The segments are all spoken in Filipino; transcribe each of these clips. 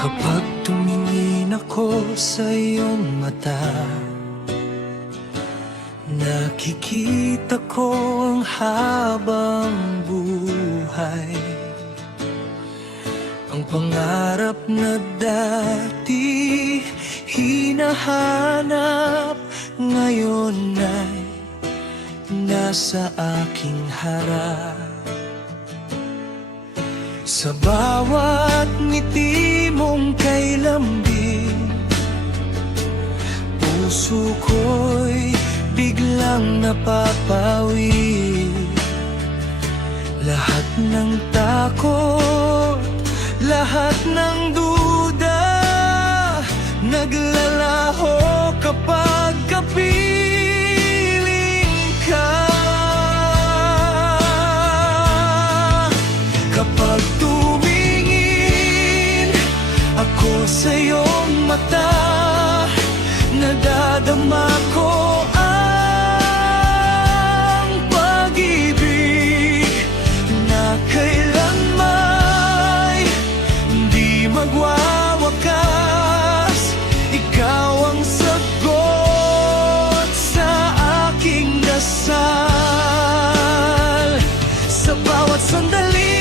Kapag tumingin ako sa iyong mata, nakikita ko ang habang buhay. Ang pangarap na dati hinahanap, ngayon ay nasa aking harap. Sa bawat ngiti mong kay lambing, puso ko'y biglang napapawi. Lahat ng takot, lahat ng duda, naglalaho kapag kapiling ka. Kapag tumingin ako sa iyong mata, nadadama ko ang pag-ibig na kailanman di magwawakas. Ikaw ang sagot sa aking dasal. Sa bawat sandali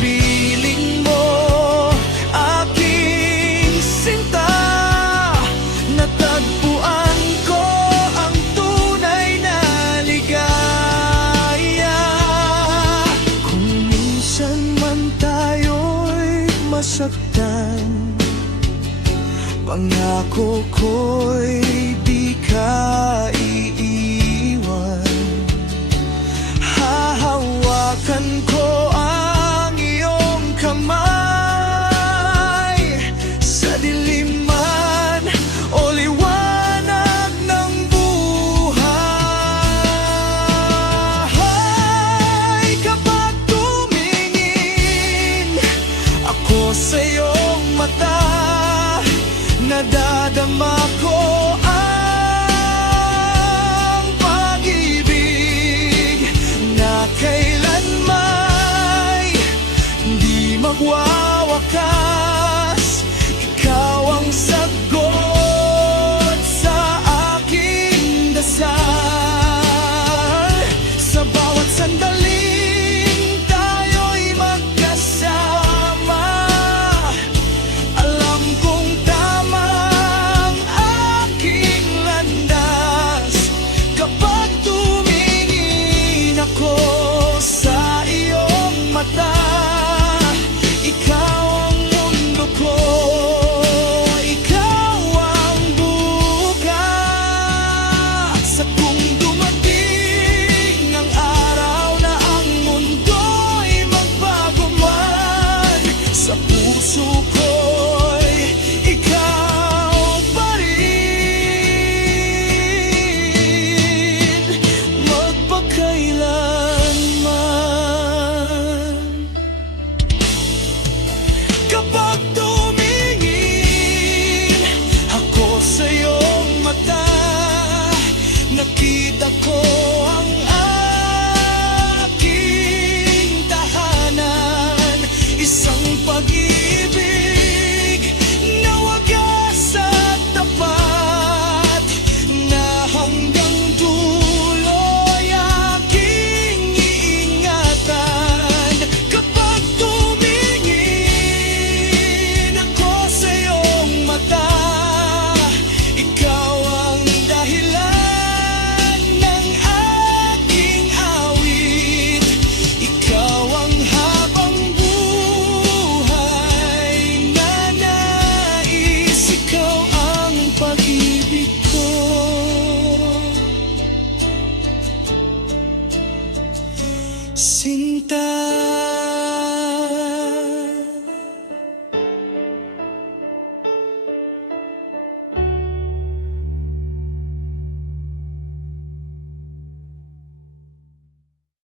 piling mo, aking sinta, natagpuan ko ang tunay na ligaya. Kung minsan man tayo'y masaktan, pangako ko'y di ka iiwan. Hahawakan ko kamay sa dilim man o liwanag ng buhay. Kapag tumingin ako sa iyong mata, nadadama ko ang pag-ibig na kailanman di magwawakas. Ikaw ang sagot sa aking dasal. Sa bawat sandaling tayo'y magkasama, alam kong tama ang aking landas. Kapag tumingin ako sa iyong mata, ikaw ang mundo ko, ikaw ang bukas. At kung dumating ang araw na ang mundo'y magbago man, sa puso ko'y ikaw pa rin, magpakailanman. Kapag tumingin ako sa iyong mata, nakita ko ang aking tahanan. Isang pag-ibig na wagas at tapat, na hanggang dulo'y aking iingatan. Kapag tumingin ako sa iyong mata, ikaw ang dahilan ng sinta.